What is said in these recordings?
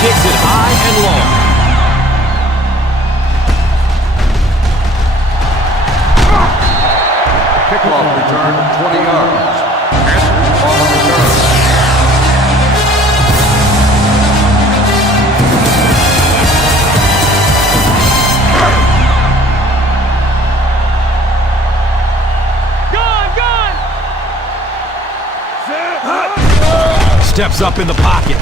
kicks it high and long. Kickoff return, 20 yards. Answer on the return. Steps up in the pocket.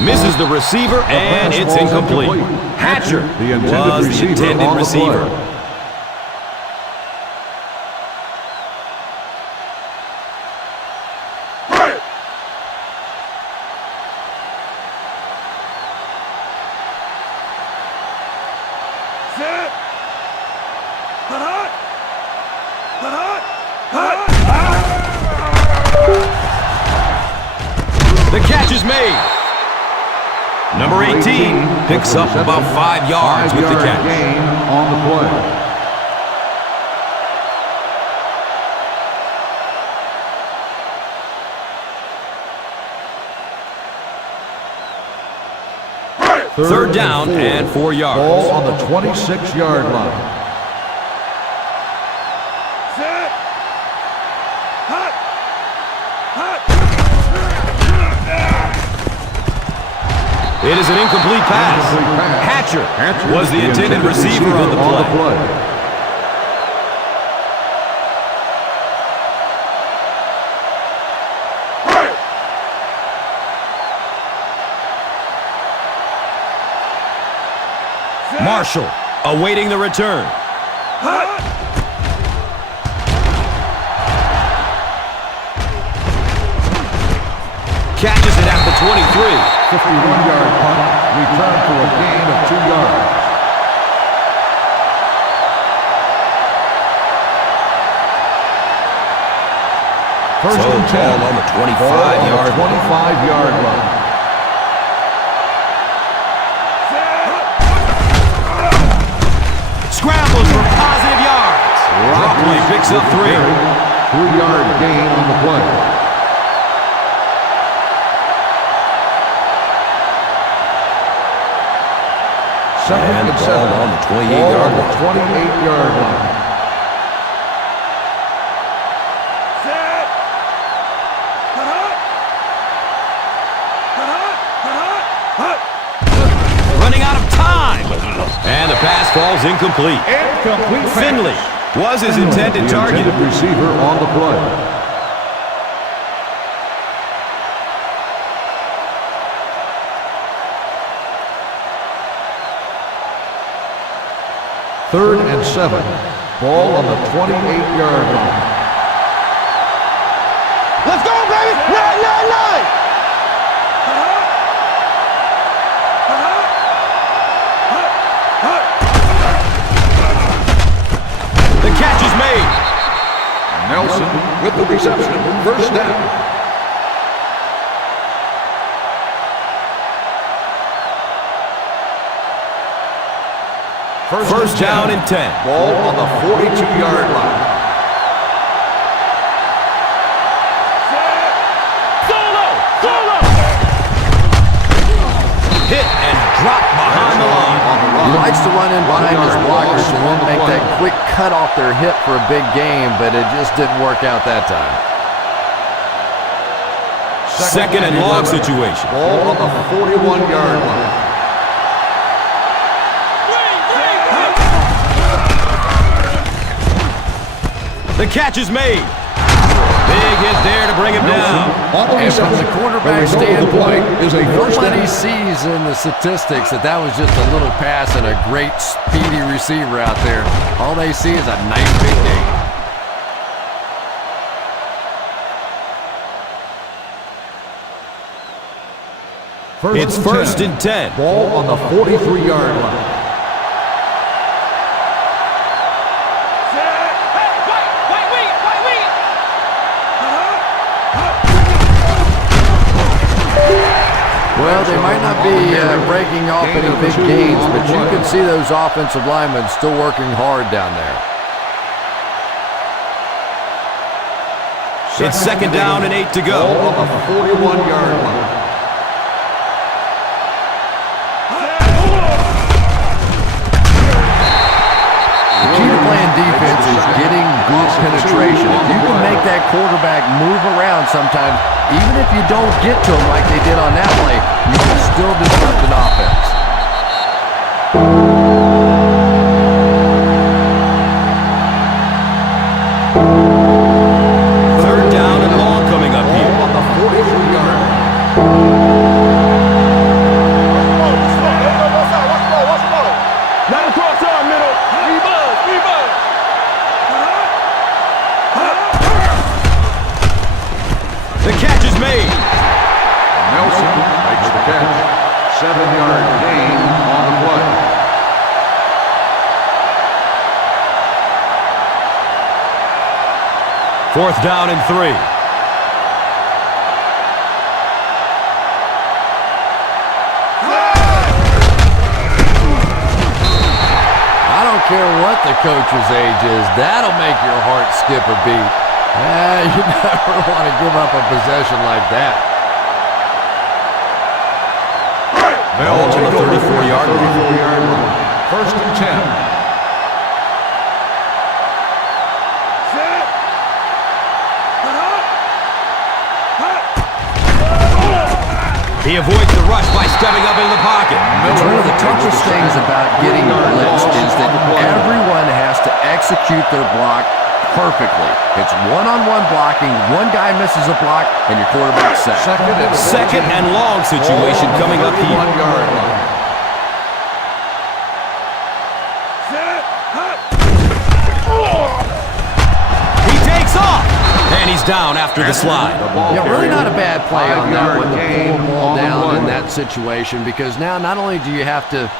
Misses the receiver, and it's incomplete. Hatcher was the intended receiver. The catch is made. Number 18 picks up about 5 yards with the catch. Gain on the play. Third down and 4 yards. Ball on the 26-yard line. It is an incomplete pass. Hatcher was the intended receiver on the play. Marshall awaiting the return. Catches it at the 23. 51-yard punt, return for a gain of 2 yards. First and 10 on the 25-yard line. Scrambles for positive yards. Rockley picks up 3. 3-yard gain on the play. And the ball on the 28-yard line. 28-yard line. Running out of time. And the pass falls incomplete. Finley was his intended target. The receiver on the play. Third and 7. Ball on the 28-yard line. Let's go, baby! Line! The catch is made. Nelson with the reception. First down. First down and 10. Ball on the 42-yard line. Solo! Hit and dropped behind the line. He likes to run in behind his blockers and then make that quick cut off their hip for a big game, but it just didn't work out that time. Second and long situation. Ball on the 41-yard line. The catch is made. Big hit there to bring him down. And from the quarterback standpoint, is a nobody sees in the statistics that was just a little pass and a great speedy receiver out there. All they see is a nice big game. It's first and 10. Ball on the 43-yard line. Well, they might not be breaking off any big gains, but you can see those offensive linemen still working hard down there. It's second down and 8 to go. Ball on the 41-yard line. penetration. If you can make that quarterback move around sometimes, even if you don't get to him like they did on that play, you can still disrupt an offense. Third down and long coming up here. On the 43-yard line. Not across our middle. Rebuzz. The catch is made. Nelson makes the catch. 7-yard gain on the play. Fourth down and 3. I don't care what the coach's age is. That'll make your heart skip a beat. You never want to give up a possession like that. Ball to the 34-yard line. First and 10. He avoids the rush by stepping up into the pocket. It's one of the toughest things about getting blitzed is that everyone has to execute their block perfectly. It's one-on-one blocking. One guy misses a block, and your quarterback's sacked. Second and long situation coming up here. 1-yard line. He takes off, and he's down after the slide. Yeah, really not a bad play on that 5-yard one to gain pull the ball on the down in play. that situation, because now not only do you have to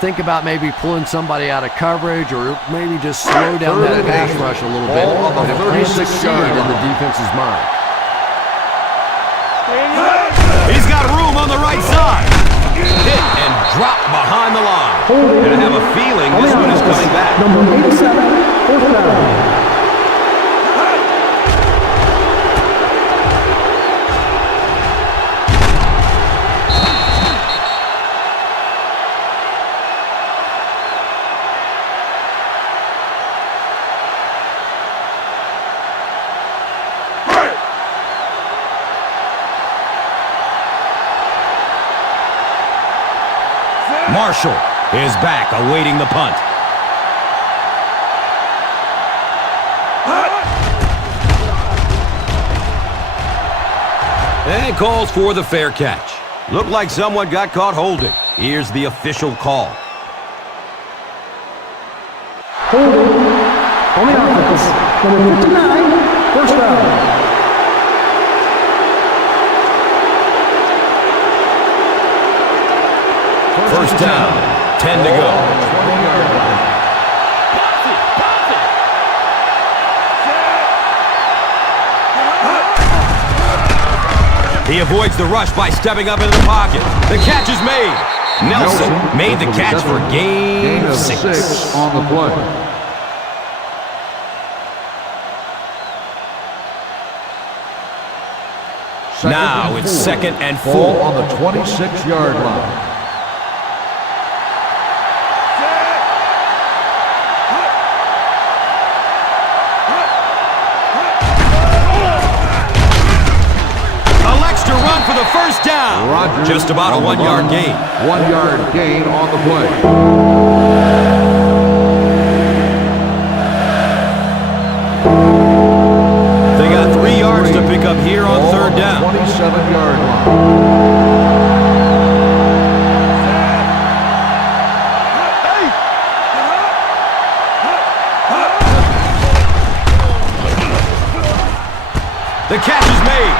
think about maybe pulling somebody out of coverage or maybe just slow down Third that and pass 8. rush a little bit, Ball on the but it can 36-yard succeed in the line. defense's mind. He's got room on the right side. Hit and dropped behind the line. And I have a feeling this one is coming back. Number 87, fourth down. Marshall is back, awaiting the punt. And calls for the fair catch. Looked like someone got caught holding. Here's the official call. Holding on the offense. Number 59, first down. First down, 10 to go. 20-yard line. He avoids the rush by stepping up into the pocket. The catch is made. Nelson made the catch for gain of 6. On the play. Now it's 2nd and 4. Ball on the 26-yard line. For the first down. Rodgers just about a 1-yard gain. 1-yard gain on the play. They got 3 yards to pick up here on third down. 27-yard line. The catch is made.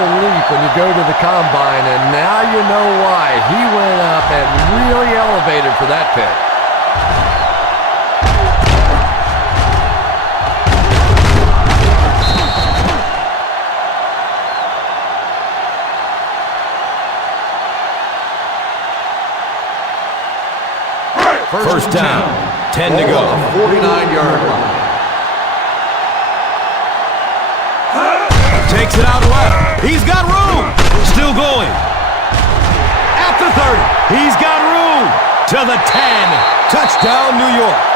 beautiful leap when you go to the combine, and now you know why. He went up and really elevated for that pick. First down, 10 to go. 49-yard line. Takes it out left. He's got room. Still going. At the 30. He's got room. To the 10. Touchdown, New York.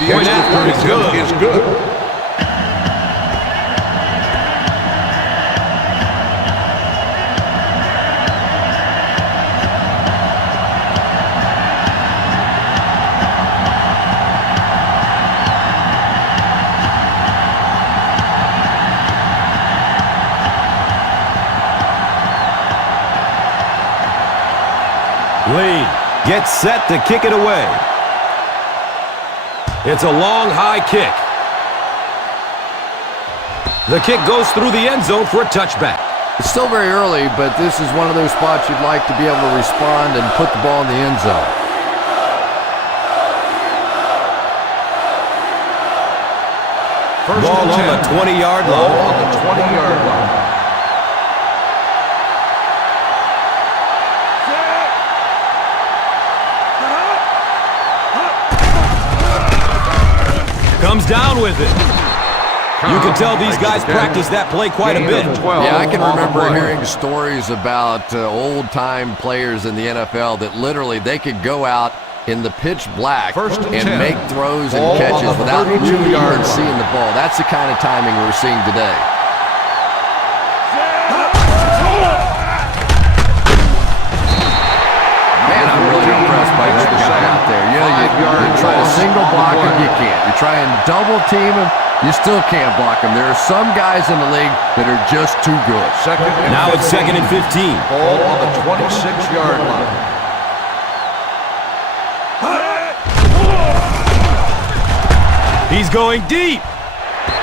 The extra point is good. Lead gets set to kick it away. It's a long, high kick. The kick goes through the end zone for a touchback. It's still very early, but this is one of those spots you'd like to be able to respond and put the ball in the end zone. Ball on the 20-yard line. Ball on the 20-yard line. Comes down with it. You can tell these guys practice that play quite a bit. Yeah, I can remember hearing stories about old-time players in the NFL that literally they could go out in the pitch black and make throws and catches without really even seeing the ball. That's the kind of timing we're seeing today. Man, I'm really impressed by that guy out there. You try to single block him, you can't. You try and double team him, you still can't block him. There are some guys in the league that are just too good. Now it's 2nd and 15. Ball on the 26-yard line. He's going deep.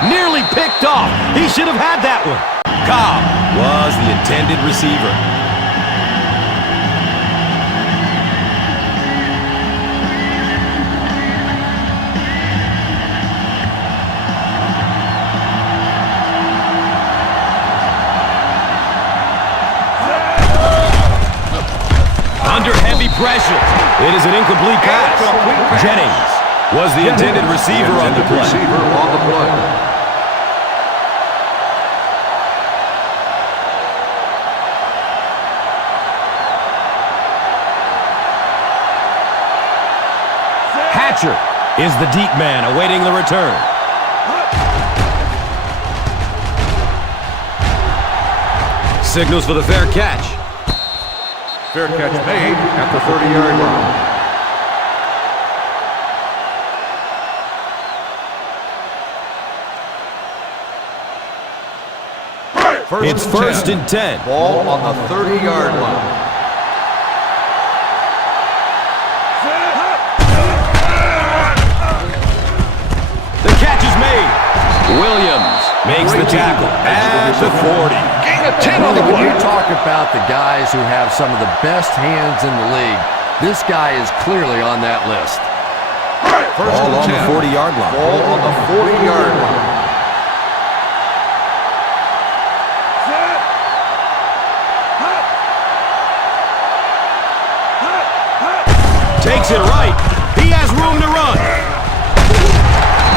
Nearly picked off. He should have had that one. Cobb was the intended receiver. Under heavy pressure. It is an incomplete pass. Jennings was the intended receiver on the play. Hatcher is the deep man awaiting the return. Signals for the fair catch. Fair catch made at the 30-yard line. It's 1st and 10. Ball on the 30-yard line. The catch is made. Williams makes the tackle at the 40. Gain of 10 on the When play. you talk about the guys who have some of the best hands in the league, this guy is clearly on that list. Ball on the 40-yard line. Ball on the 40-yard line. Takes it right. He has room to run.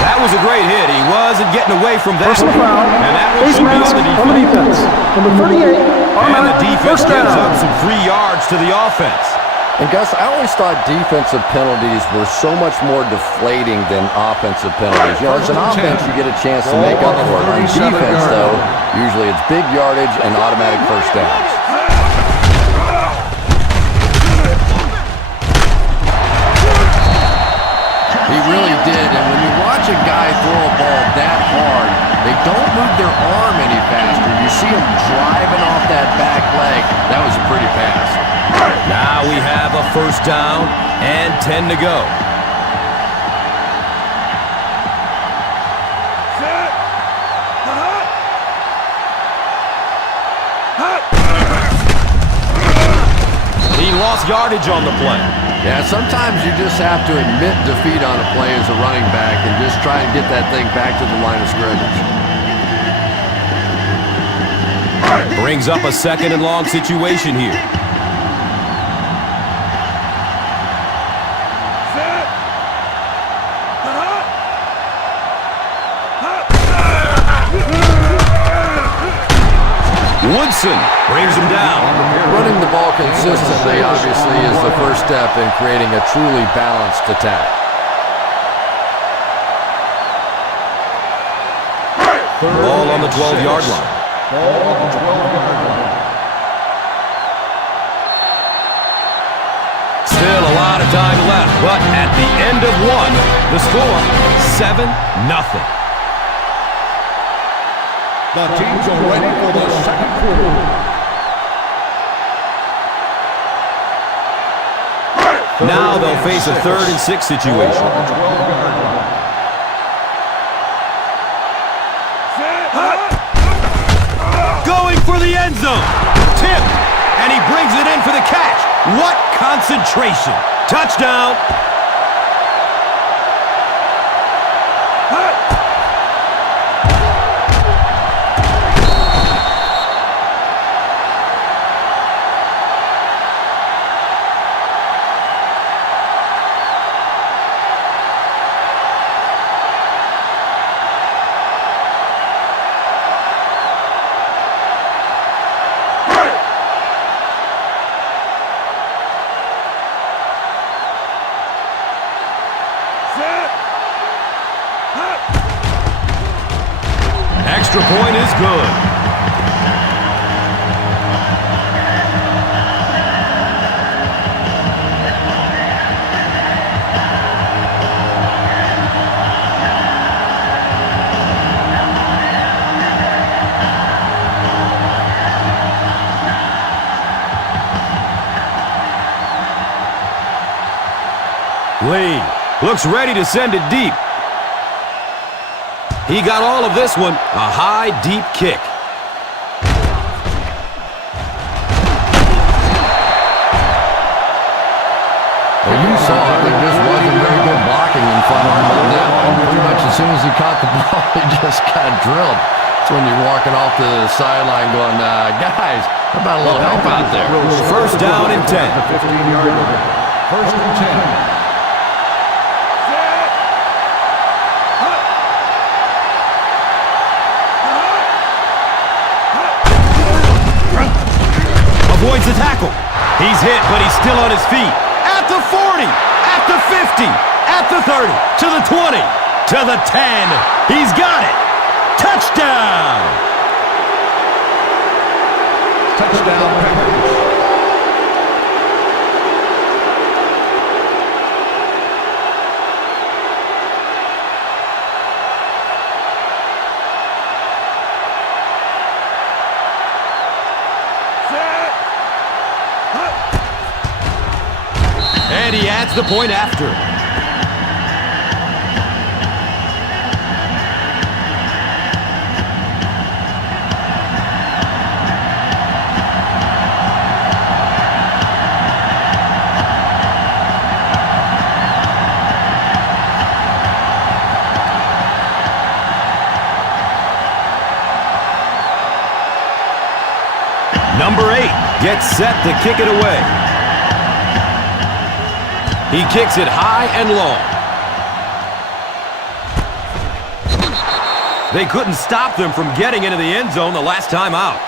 That was a great hit. He wasn't getting away from that. Personal foul. And that one Face should be mask on the defense. Number 38. And the defense First gives down. up some free yards to the offense. And Gus, I always thought defensive penalties were so much more deflating than offensive penalties. You know, as an offense, you get a chance to make up for it. On defense, though, usually it's big yardage and automatic first downs. He really did, and when you watch a guy throw a ball that hard, they don't move their arm any faster. You see him driving off that back leg. That was a pretty pass. Now we have a first down and 10 to go. He lost yardage on the play. Yeah, sometimes you just have to admit defeat on a play as a running back and just try and get that thing back to the line of scrimmage. Brings up a second and long situation here. Woodson brings him down. Running the ball consistently, obviously, is the first step in creating a truly balanced attack. Ball on the 12-yard line. Ball on the 12-yard line. Still a lot of time left, but at the end of one, the score, 7-0. The teams are ready for the second quarter. Now they'll face a 3rd and 6 situation. Going for the end zone. Tipped, and he brings it in for the catch. What concentration. Touchdown. Extra point is good. Lee looks ready to send it deep. He got all of this one, a high, deep kick. Well, you saw it. There just wasn't very good blocking in front of him on that one. Pretty much as soon as he caught the ball, he just got drilled. That's when you're walking off the sideline going, guys, how about a little help out there? First down and 10. 15-yard line. First and 10. Avoids the tackle. He's hit, but he's still on his feet. At the 40, at the 50, at the 30, to the 20, to the 10. He's got it. Touchdown. Touchdown, Patriots. And he adds the point after. Number 8 gets set to kick it away. He kicks it high and long. They couldn't stop them from getting into the end zone the last time out.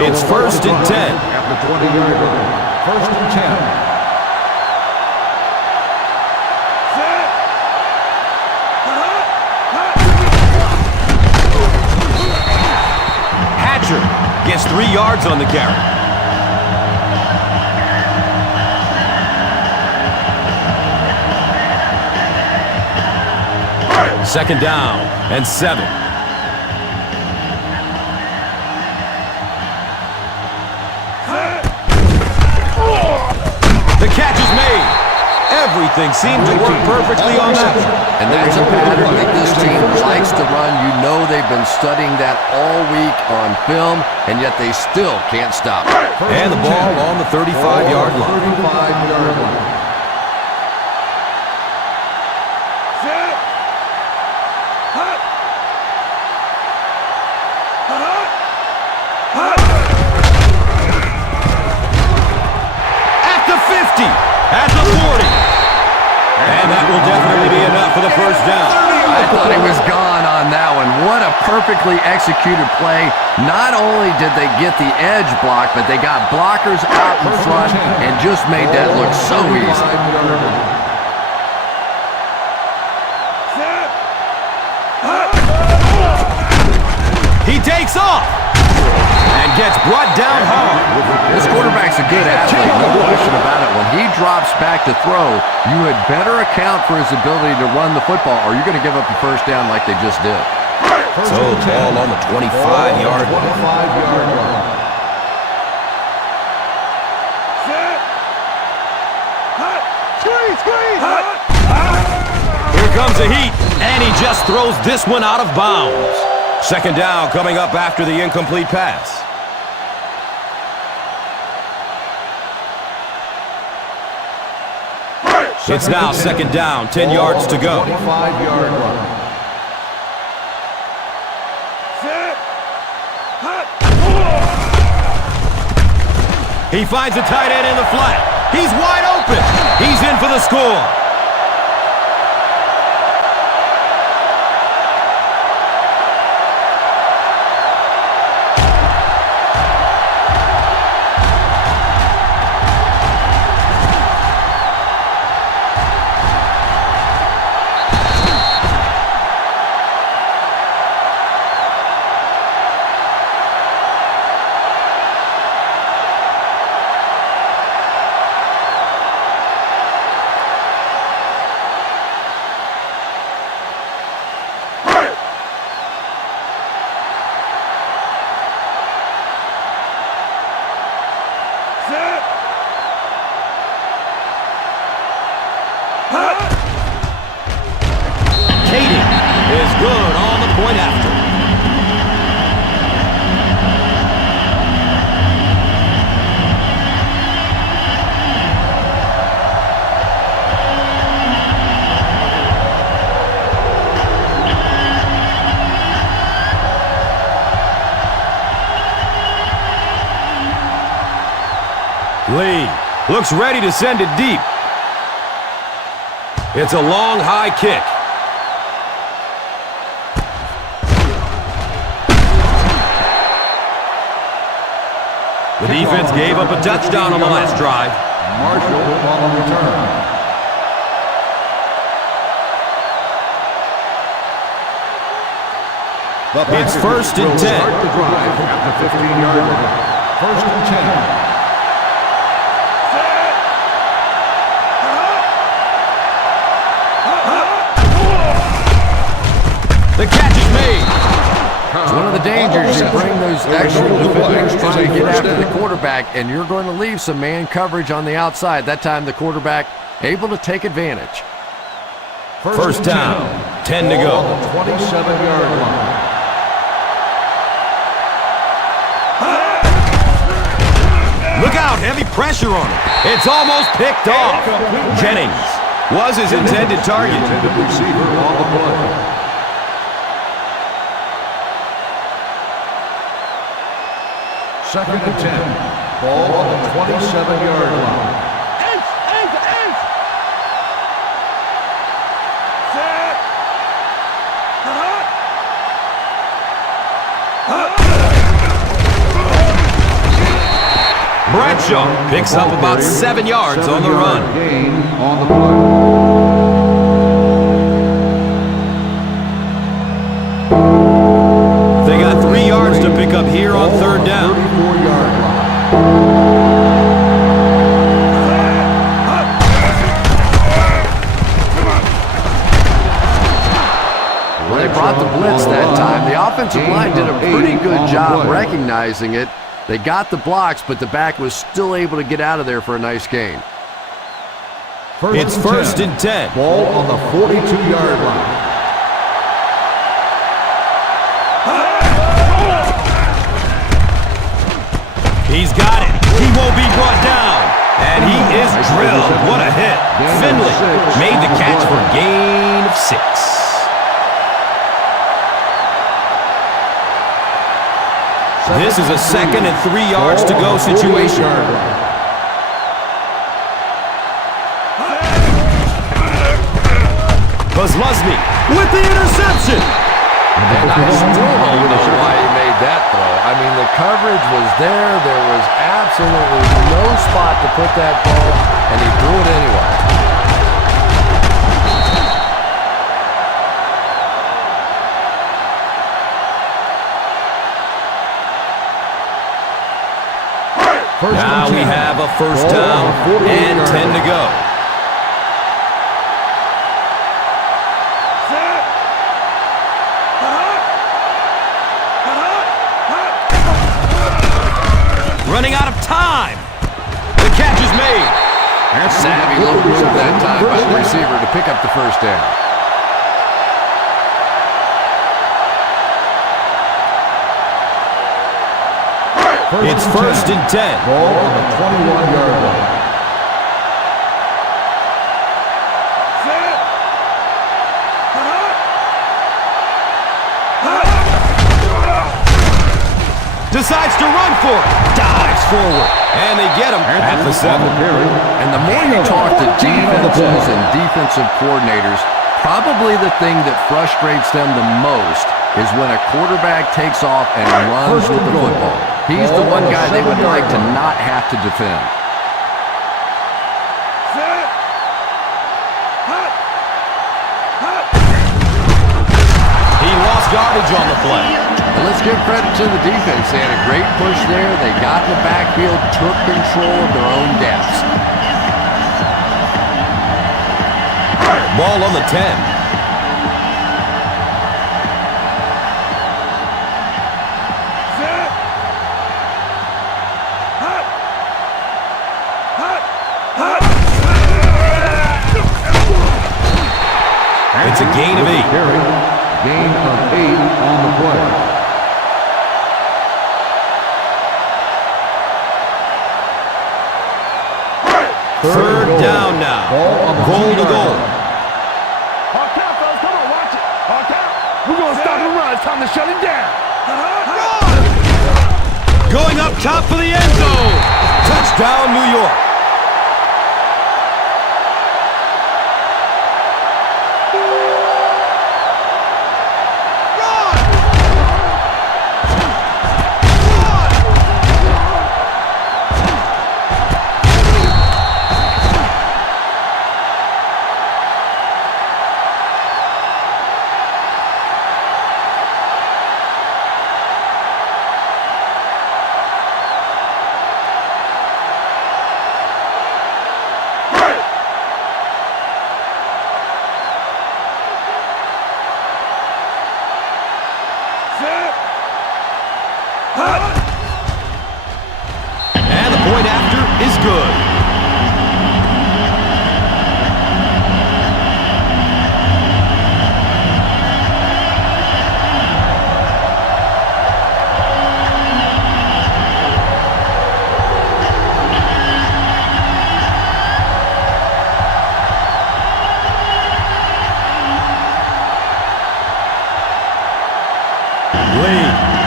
It's 1st and 10. At the 20-yard line. 1st and 10. Gets 3 yards on the carry. Second down and 7. The catch is made. Everything seemed to work perfectly on that. And that's a pattern that this team likes to run. You know they've been studying that all week on film, and yet they still can't stop. And the ball on the 35-yard line. 35-yard line. At the 50, at the 40. And that will definitely be enough for the first down. I thought he was gone on that one. What a perfectly executed play. Not only did they get the edge blocked, but they got blockers out in front and just made that look so easy. He takes off and gets brought down hard. This quarterback's a good athlete, no question about it. When he drops back to throw, you had better account for his ability to run the football, or you're going to give up a first down like they just did. So ball on the 25-yard line. Here comes the heat, and he just throws this one out of bounds. Second down coming up after the incomplete pass. It's now second down, 10 yards to go. 25-yard line. He finds a tight end in the flat. He's wide open. He's in for the score. Lee looks ready to send it deep. It's a long, high kick. The defense gave up a touchdown on the last drive. Marshall on the return. It's 1st and 10. Start the drive at the 15-yard line. 1st and 10. The catch is made. It's one of the dangers. You bring those extra defenders trying to get after the quarterback, and you're going to leave some man coverage on the outside. That time the quarterback able to take advantage. First down, 10 to go. 27-yard line. Look out, heavy pressure on him. It's almost picked off. Jennings was his intended target. Intended receiver on the play. Second and 10. Ball on the 27-yard line. Bradshaw picks up about 7 yards on the run. Gain on the play. They got 3 yards to pick up here on 3rd down. 34-yard line. Well, they brought the blitz that time. The offensive line did a pretty good job recognizing it. They got the blocks, but the back was still able to get out of there for a nice gain. It's 1st and 10. Ball on the 42-yard line. He's got it. He won't be brought down. And he is drilled. What a hit. Finley made the catch for a gain of 6. This is a 2nd and 3 yards to go situation. Buzluzny with the interception. And I still don't know why he made that throw. I mean, the coverage was there. There was absolutely no spot to put that ball, and he threw it anyway. Now we have a 1st down and 10 to go. Running out of time. The catch is made. Savvy little move that time by the receiver to pick up the 1st down. It's 1st and 10. Ball on the 21-yard line. Decides to run for it. Dives forward. And they get him at the 7. And the more you talk to defenses and defensive coordinators, probably the thing that frustrates them the most is when a quarterback takes off and runs with the football. He's the one guy they would like to not have to defend. He lost yardage on the play. And let's give credit to the defense. They had a great push there. They got in the backfield, took control of their own depths. Ball on the 10. It's a gain of 8. Gain of 8 on the play. Third down now. Goal to goal. Hard count, fellas. Come on, watch it. Hard count. We're going to stop the run. It's time to shut it down. Going up top for the end zone. Touchdown, New York. And the point after is good.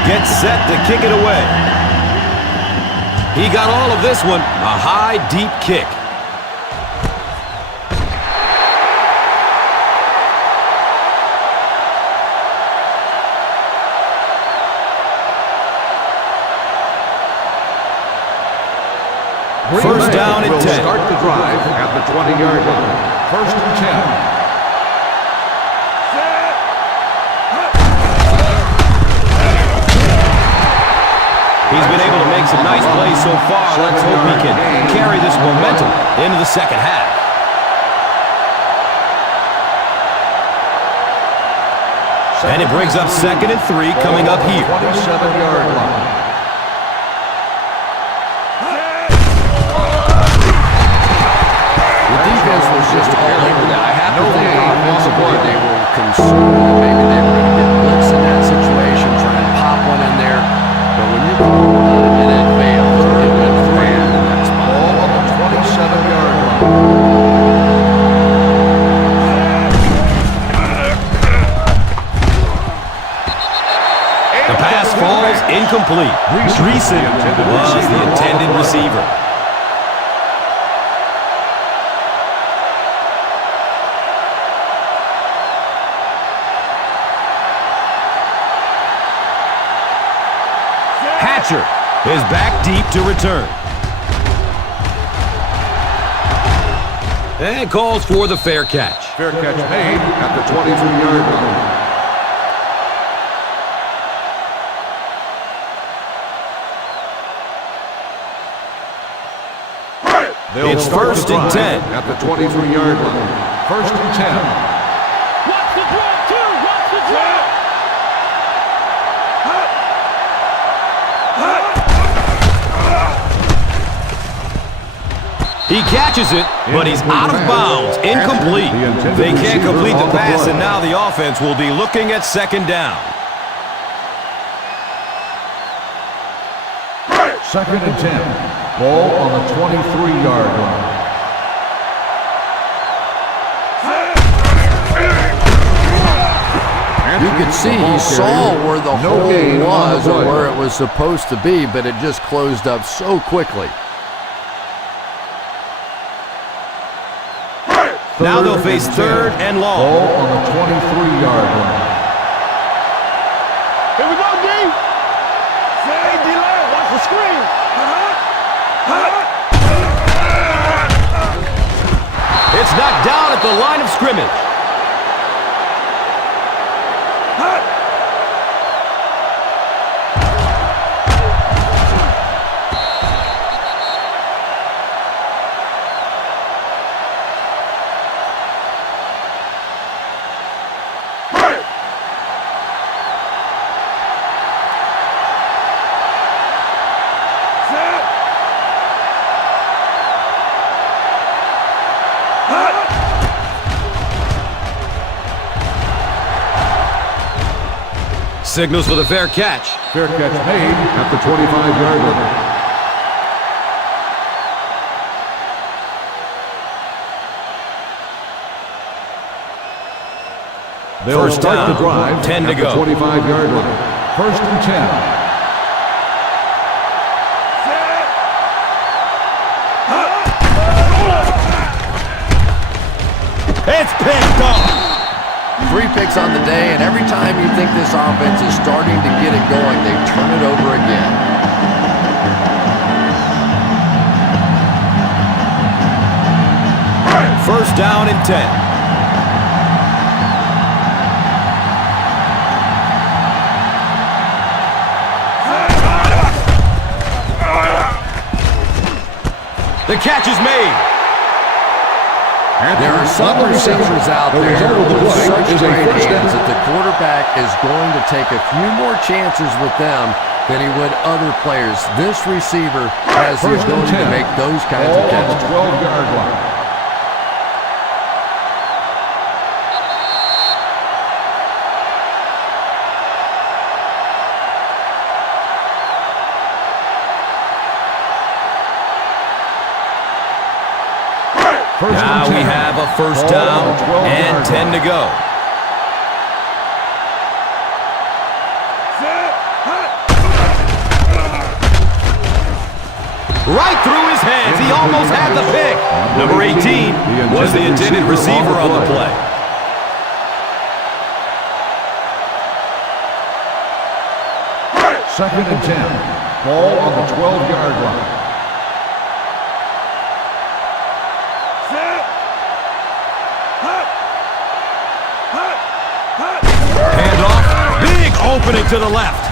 Gets set to kick it away. He got all of this one, a high, deep kick. First down and 10. Start the drive at the 20-yard line. First and 10. He's been able to make some nice plays so far. Let's hope he can carry this momentum into the second half. And it brings up 2nd and 3 coming up here. 27-yard line. The defense was just all over that. I have to think offensively they were concerned that maybe they were going to get blitzed in that situation, trying to pop one in there. But when you call it and it fails, it went flat in that spot. Ball on the 27-yard line. The pass falls incomplete. Dreesen was the intended receiver. Hatcher is back deep to return. And calls for the fair catch. Fair catch made at the 23-yard line. It's first and 10. At the 23-yard line. First and 10. Watch the draw, too. Watch the draw. He catches it, but he's out of bounds. Incomplete. They can't complete the pass, and now the offense will be looking at 2nd down. 2nd and 10. Ball on the 23-yard line. You could see he saw where the hole was or where it was supposed to be, but it just closed up so quickly. Now they'll face 3rd and long. Ball on the 23-yard line. Here we go, D. Hey, D-Line, watch the screen. It's knocked down at the line of scrimmage. Signals for the fair catch. Fair catch made at the 25-yard line. They'll First start down, the drive 10 to at go. the 25-yard line. First and 10. It's picked off. 3 picks on the day, and every time you think this offense is starting to get it going, they turn it over again. First down and 10. The catch is made. There are some receivers out there with such great hands that the quarterback is going to take a few more chances with them than he would other players. This receiver has the ability to make those kinds of catches. Ball on the 12-yard line. Now we have a first down and 10 to go. Right through his hands. He almost had the pick. Number 18 was the intended receiver on the play. Second and 10. Ball on the 12-yard line. opening to the left.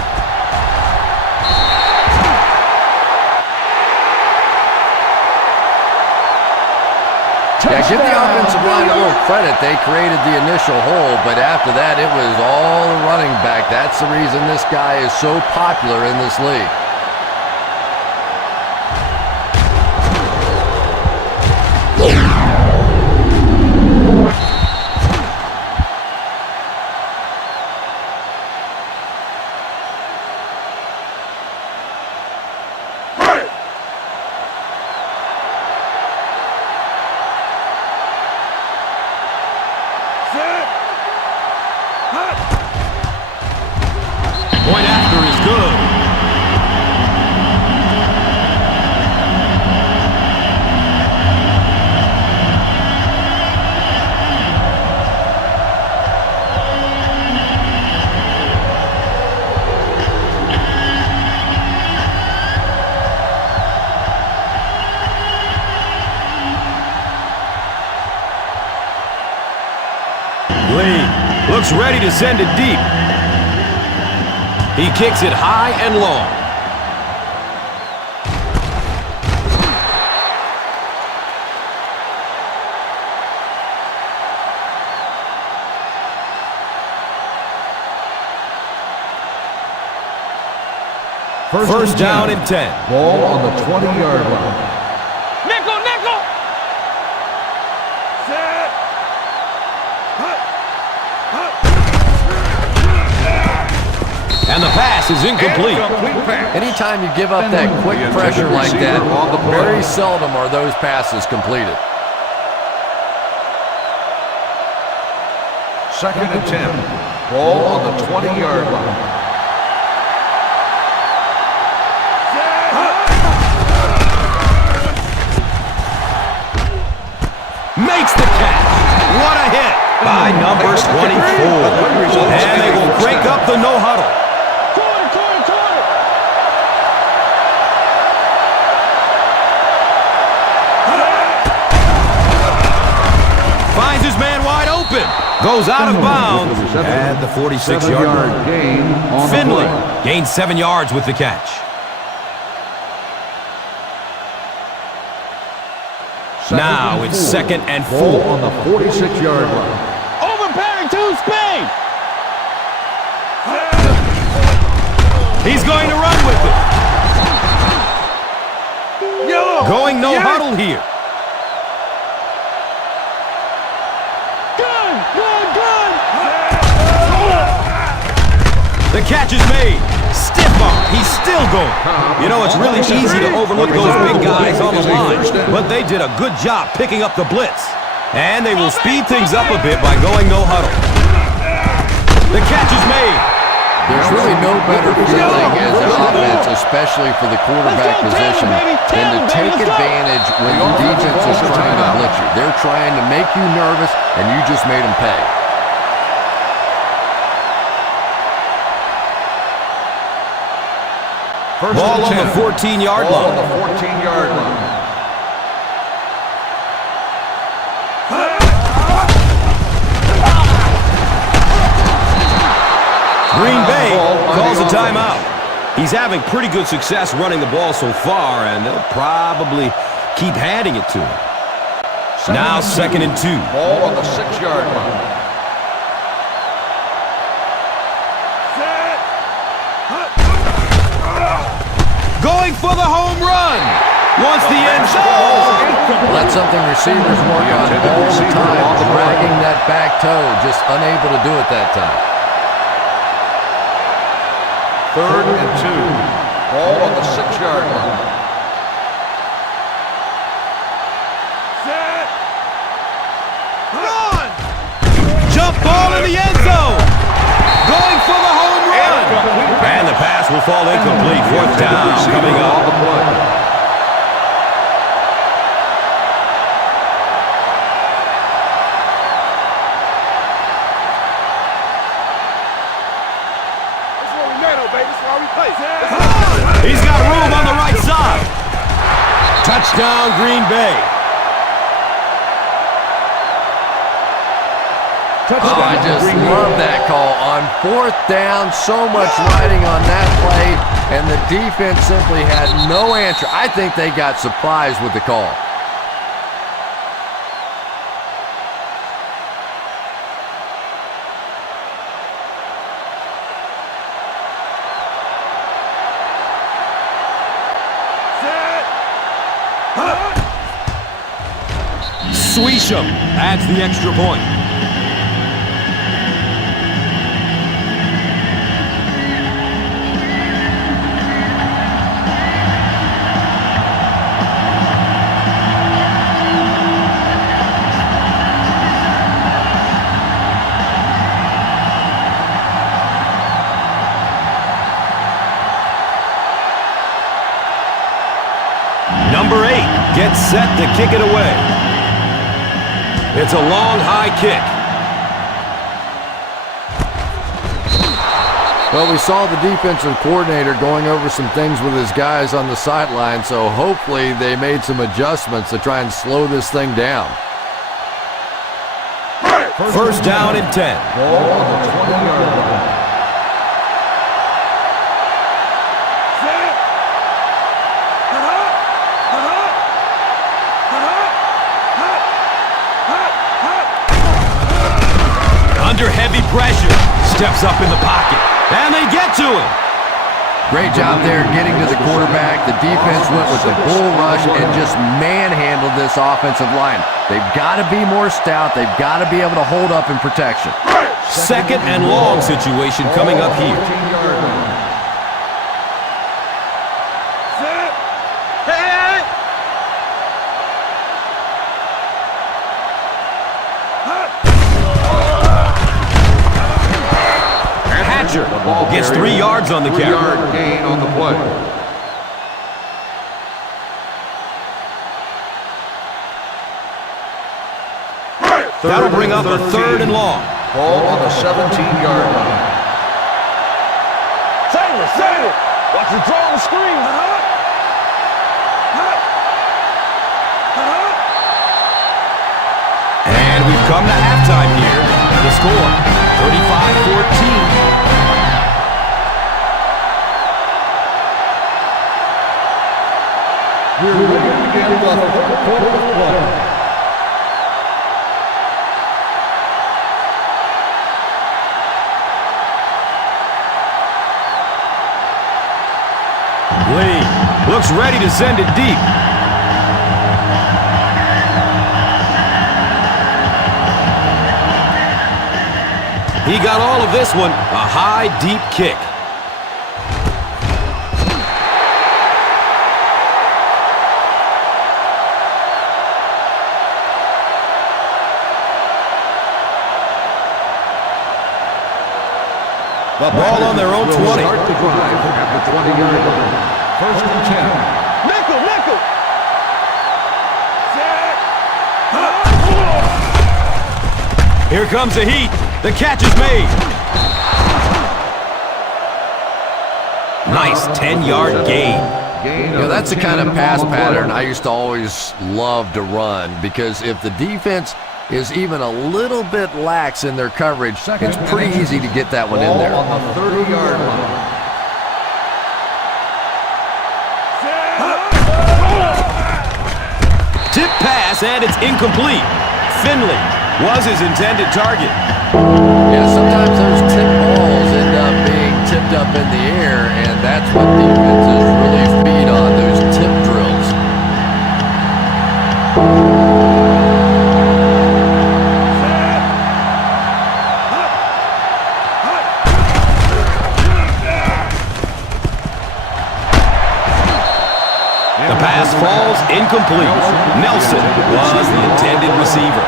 Yeah, give the offensive line a little credit. They created the initial hole, but after that, it was all the running back. That's the reason this guy is so popular in this league. Point after is good. Lee looks ready to send it deep. He kicks it high and long. First down and 10. Ball on the 20-yard line. Nickel, nickel. Set. And the pass is incomplete. Anytime you give up that quick pressure like that, very seldom are those passes completed. Second and 10. Ball on the 20-yard line. Makes the catch. What a hit by number 24. And they will break up the no-huddle. Finds his man wide open. Goes out of bounds at the 46-yard line. Gain on Finley the play. gains 7 yards with the catch. Now it's second and 4. Ball on the 46-yard line. Overbearing to Spain. He's going to run with it. Going no huddle here. The catch is made. Stiff arm. He's still going. You know, it's really easy to overlook those big guys on the line, but they did a good job picking up the blitz. And they will speed things up a bit by going no huddle. The catch is made. There's really no better feeling as an offense, especially for the quarterback position, than to take advantage when the defense is trying to blitz you. They're trying to make you nervous, and you just made them pay. Ball on the 14-yard line. Ball on the 14-yard line. Green Bay calls a timeout. He's having pretty good success running the ball so far, and they'll probably keep handing it to him. Now second and 2. Ball on the 6-yard line. Going for the home run. Wants the end zone. That's something receivers work on all the time, dragging that back toe, just unable to do it that time. Third and 2. Ball on the 6-yard line. Run! Jump ball in the end zone. Going for the home run. And the pass will fall incomplete. Fourth down coming up. He's got room on the right side. Touchdown, Green Bay. Oh, I just love that call. On 4th down, so much riding on that play, and the defense simply had no answer. I think they got surprised with the call. Sweesham adds the extra point. Number 8 gets set to kick it away. It's a long, high kick. Well, we saw the defensive coordinator going over some things with his guys on the sideline, so hopefully they made some adjustments to try and slow this thing down. First down and 10. Ball on the 20-yard line. Under heavy pressure, steps up in the pocket, and they get to him. Great job there getting to the quarterback. The defense went with the bull rush and just manhandled this offensive line. They've got to be more stout. They've got to be able to hold up in protection. Second and long situation coming up here. Gets 3 yards on the carry. 3-yard gain on the play. That'll bring up a 3rd and long. Ball on the 17-yard line. Save it! Watch it draw on the screen. And we've come to halftime here. The score, 35-14. We're ready to begin the 4th quarter. Lee looks ready to send it deep. He got all of this one, a high, deep kick. The ball on their own 20. Start the drive at the 20-yard line. 1st and 10. Nickel! Here comes the heat. The catch is made. Nice 10-yard gain. That's the kind of pass pattern I used to always love to run, because if the defense is even a little bit lax in their coverage, it's pretty easy to get that one in there. Ball on the 30-yard line. Tip pass, and it's incomplete. Finley was his intended target. Yeah, sometimes those tip balls end up being tipped up in the air, and that's what defenses really feed on, those tip drills. The pass falls incomplete. Nelson was the intended receiver.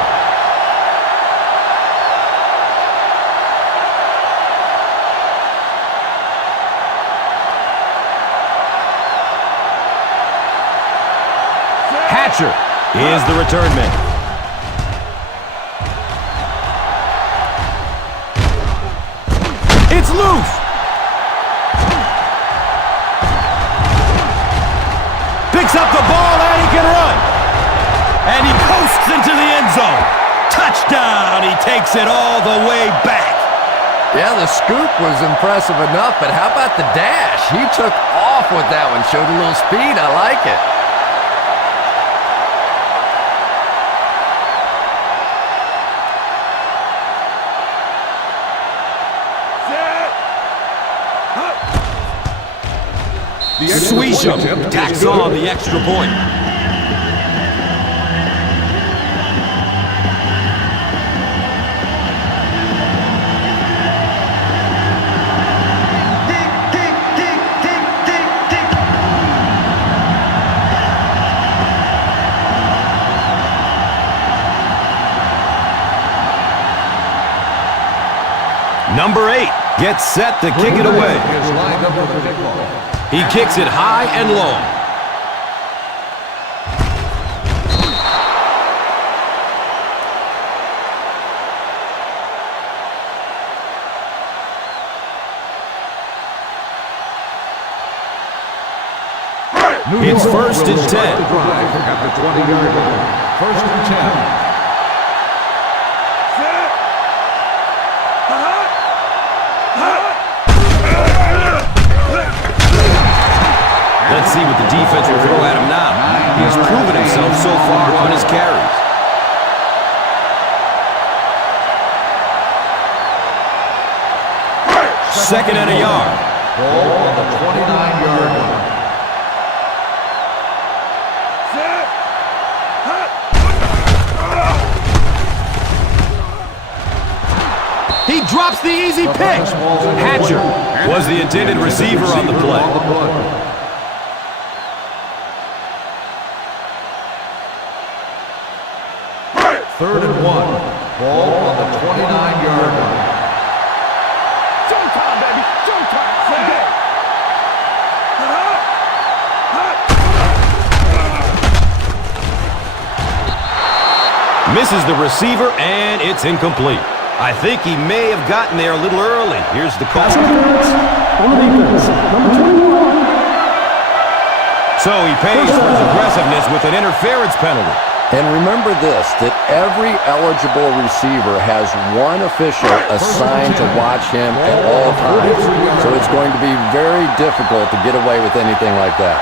Hatcher is the return man. It's loose. Picks up the ball and he can run. And he coasts into the end zone. Touchdown, and he takes it all the way back. Yeah, the scoop was impressive enough, but how about the dash? He took off with that one, showed a little speed. I like it. Swisham tacks on the extra point. Number 8 gets set to kick it away. He kicks it high and long. It's 1st and 10. At the 20-yard line. 1st and 10. Let's see what the defense will throw at him now. He's proven himself so far on his carries. Second and a yard. Ball on the 29-yard line. He drops the easy pick. Hatcher was the intended receiver on the play. Third and 1. Ball on the 29-yard line. Showtime, baby. Showtime. Misses the receiver, and it's incomplete. I think he may have gotten there a little early. Here's the call. So he pays for his aggressiveness with an interference penalty. And remember this, that every eligible receiver has one official assigned to watch him at all times. So it's going to be very difficult to get away with anything like that.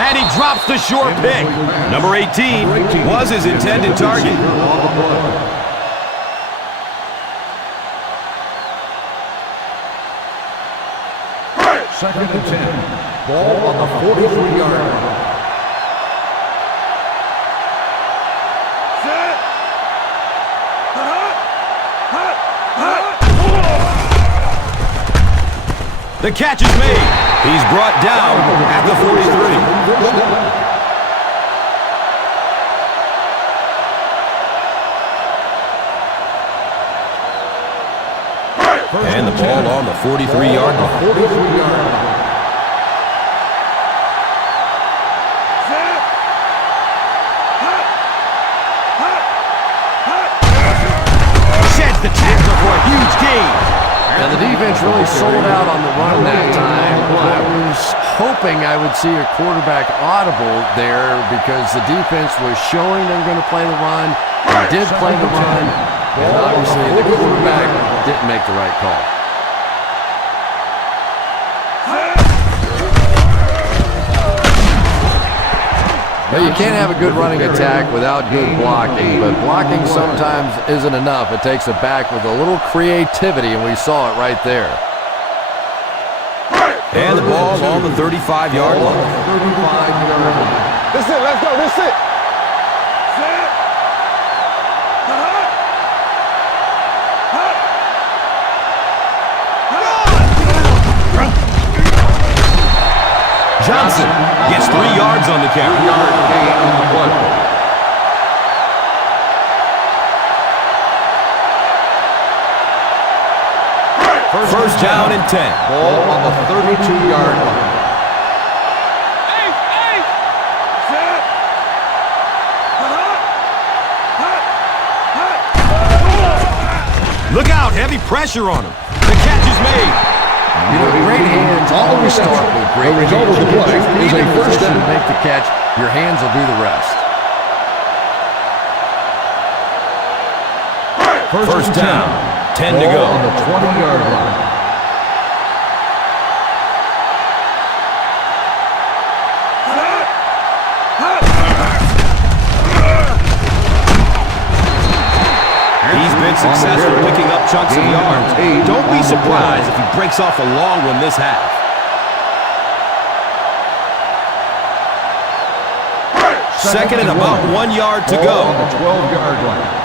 And he drops the short pick. Number 18 was his intended target. Second and 10. Ball on the 43-yard line. The catch is made. He's brought down at the 43. And the ball on the 43-yard line. Sheds the tackle for a huge gain. And the defense really sold out on the run that time. I was hoping I would see a quarterback audible there because the defense was showing they were going to play the run. They did play the run. And obviously the quarterback didn't make the right call. Well, you can't have a good running attack without good blocking, but blocking sometimes isn't enough. It takes a back with a little creativity, and we saw it right there. And the ball on the 35-yard line. That's it. Let's go. That's it. Johnson gets 3 yards on the carry. 3-yard gain on the play. First down and 10. Ball on the 32-yard line. Look out, heavy pressure on him. The catch is made. You know, great hands always start with great hands. The result of the play is a first down. To make the catch, your hands will do the rest. First down, 10 to go. On the 20-yard line. He's been successful picking up chunks of yards. Don't be surprised if he breaks off a long one this half. Second and about 1 yard to go. On the 12-yard line.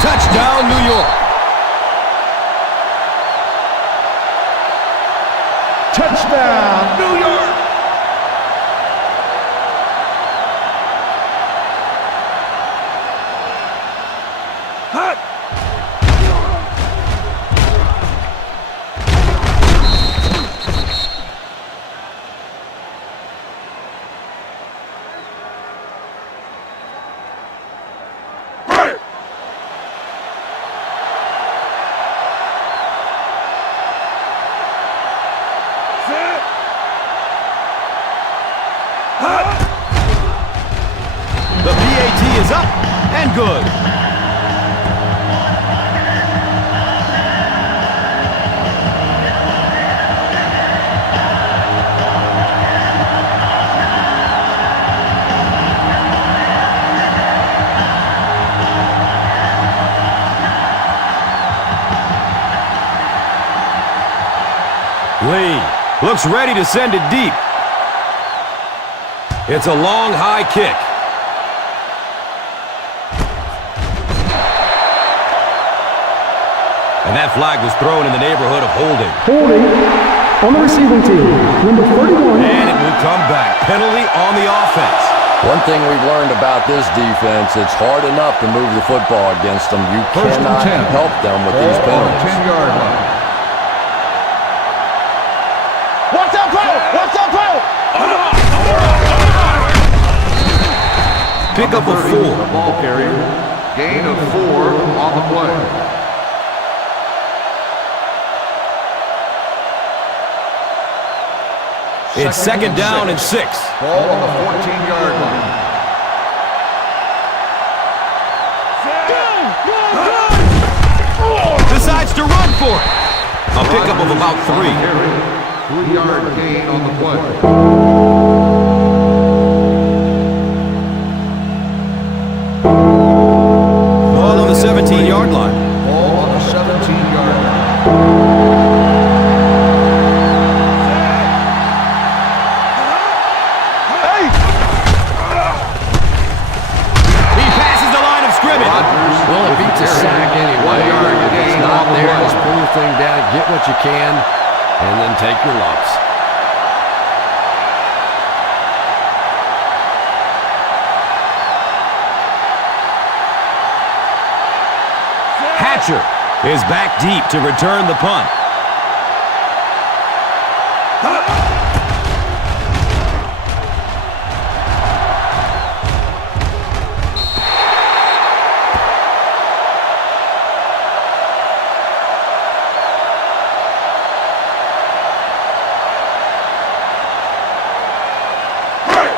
Touchdown, New York. Touchdown, New York. The PAT is up and good. Lee looks ready to send it deep. It's a long, high kick. And that flag was thrown in the neighborhood of holding. Holding on the receiving team, number 31. And it will come back. Penalty on the offense. One thing we've learned about this defense, it's hard enough to move the football against them. You cannot help them with these penalties. 10-yard line. Watch that play! Watch that play! Pick up a 4. The ball carrier. Gain of 4 on the play. It's second down and 6. Ball on the 14-yard line. Decides to run for it. A pickup of about 3. 3-yard gain on the play. Ball on the 17-yard line. Ball on the 17-yard line. He passes the line of scrimmage. Well, it beats a sack anyway. If it's not there, just pull the thing down, get what you can, and then take your lumps. Hatcher is back deep to return the punt.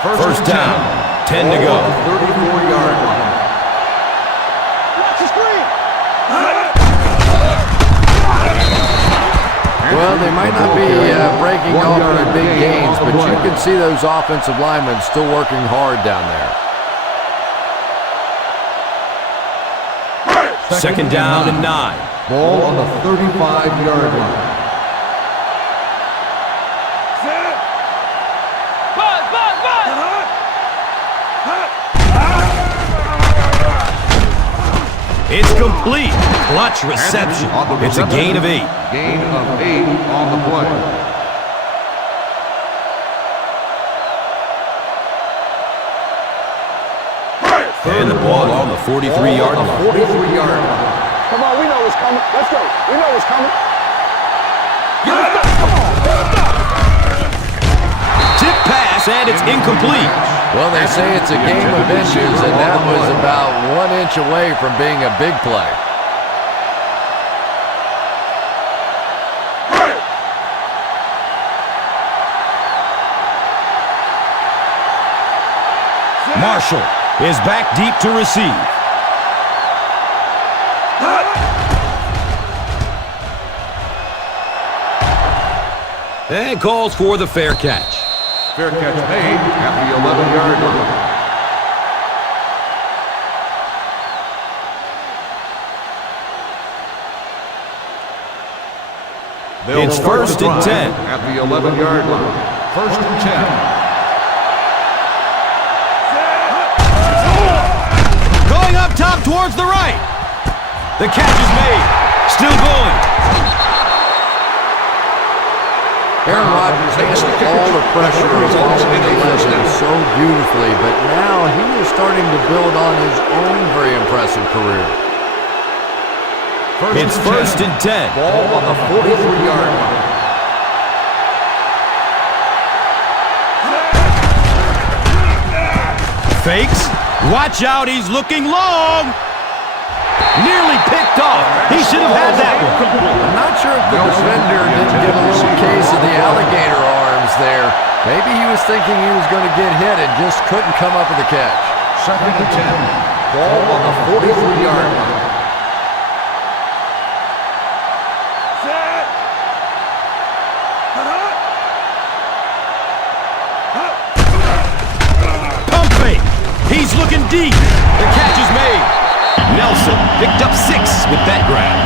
First down, 10 to go. 34-yard line. Watch the screen! Well, they might not be breaking off in their big games, but you can see those offensive linemen still working hard down there. Second down and 9. Ball on the 35-yard line. It's complete. Clutch reception. It's a gain of 8. Gain of 8 on the play. And the ball on the 43-yard line. 43-yard line. Come on, we know what's coming. Let's go. We know what's coming. Tip pass, and it's incomplete. Well, they say it's a game of inches, and that was about 1 inch away from being a big play. Marshall is back deep to receive. And calls for the fair catch. Fair catch made at the 11-yard line. It's first and 10. At the 11-yard line. First and 10. Going up top towards the right. The catch is made. Still going. Aaron Rodgers handled all the pressure along the legend so beautifully, but now he is starting to build on his own very impressive career. It's first and 10. Ball on the 43-yard line. Fakes. Watch out, he's looking long. Nearly picked off. He should have had that one. I'm not sure if the defender didn't get a little case of the alligator arms there. Maybe he was thinking he was going to get hit and just couldn't come up with the catch. Second and 10. Ball on the 43-yard line. Pump fake. He's looking deep. The catch is made. Nelson picked up 6 with that grab.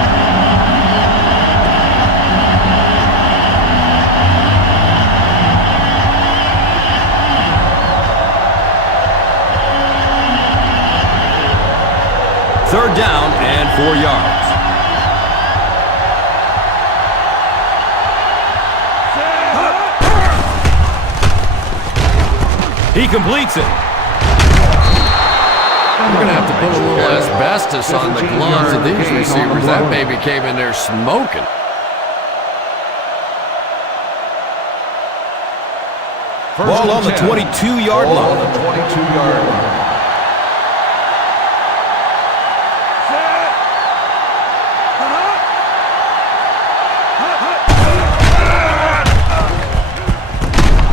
Third down and 4 yards. He completes it. We're going to have to put a little asbestos on the gloves of these receivers. That baby came in there smoking. Ball on the 22-yard line. Ball on the 22-yard line.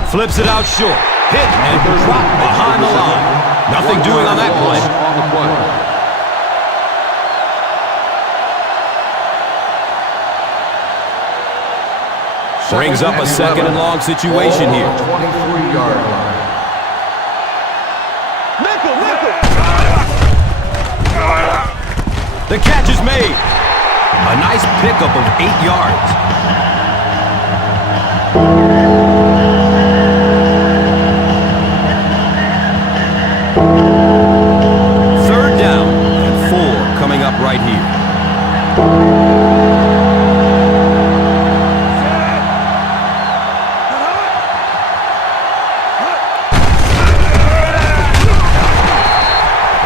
Flips it out short. Hit and dropped behind the line. Nothing doing on that play. Brings up a second and long situation here. 23-yard line. Nickel, nickel. The catch is made. A nice pickup of 8 yards. Third down and 4 coming up right here.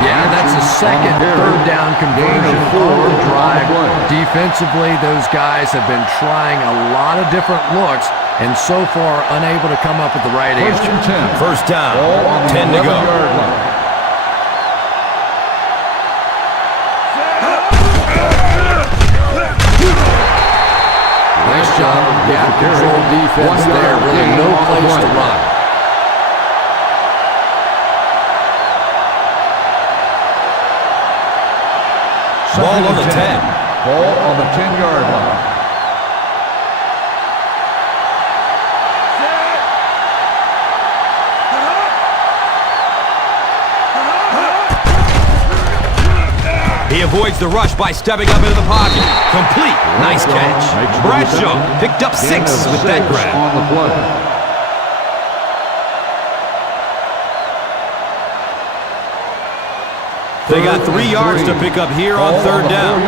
Yeah, that's a second third down conversion on the drive. Defensively, those guys have been trying a lot of different looks and so far unable to come up with the right answer. First down, 10 to go. Nice job of gap control defense there. Really no place to run. Ball on the 10. Ball on the 10-yard line. He avoids the rush by stepping up into the pocket. Complete. Nice catch. Bradshaw picked up 6 with that grab. On the play. They got 3 yards to pick up here on third down.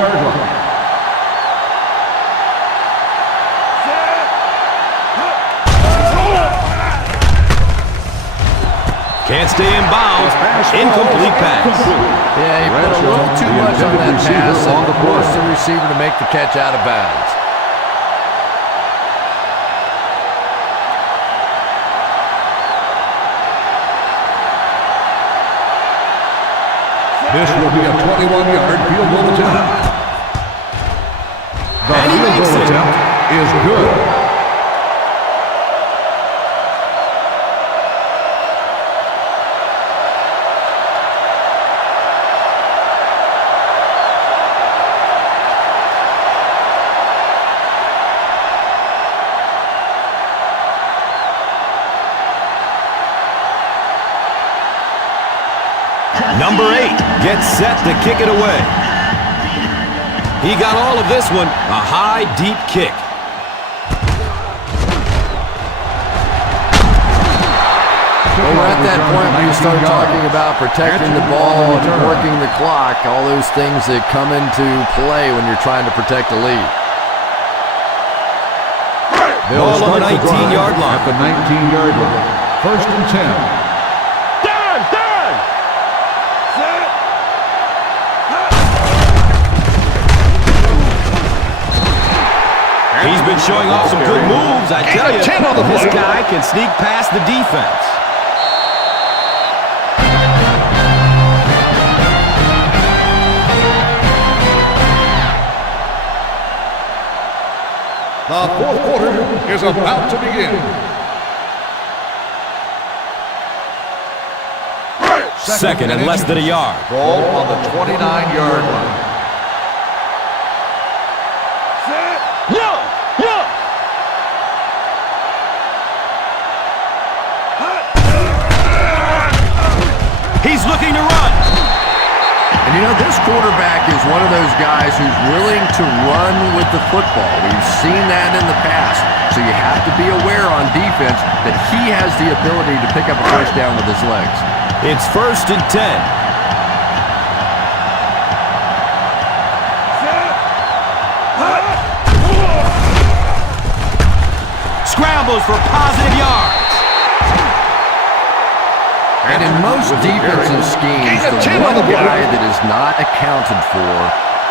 Can't stay in bounds. Incomplete pass. Yeah, he put a little too much on that pass and forced the receiver to make the catch out of bounds. This will be a 21-yard field goal attempt. The field goal attempt is good. Number 8 gets set to kick it away. He got all of this one, a high, deep kick. Well, we're at that point where you start talking about protecting the ball and working the clock, all those things that come into play when you're trying to protect a lead. Ball on the 19-yard line. At the 19-yard line. 1st and 10. Down! He's been showing off some good moves, I tell you. This guy can sneak past the defense. The 4th quarter is about to begin. Second and less than a yard. Ball on the 29-yard line. He's looking to run. And you know, this quarterback is one of those guys who's willing to run with the football. We've seen that in the past. So you have to be aware on defense that he has the ability to pick up a first down with his legs. It's 1st and 10. Scrambles for positive yards. And in most defensive schemes, the one guy that is not accounted for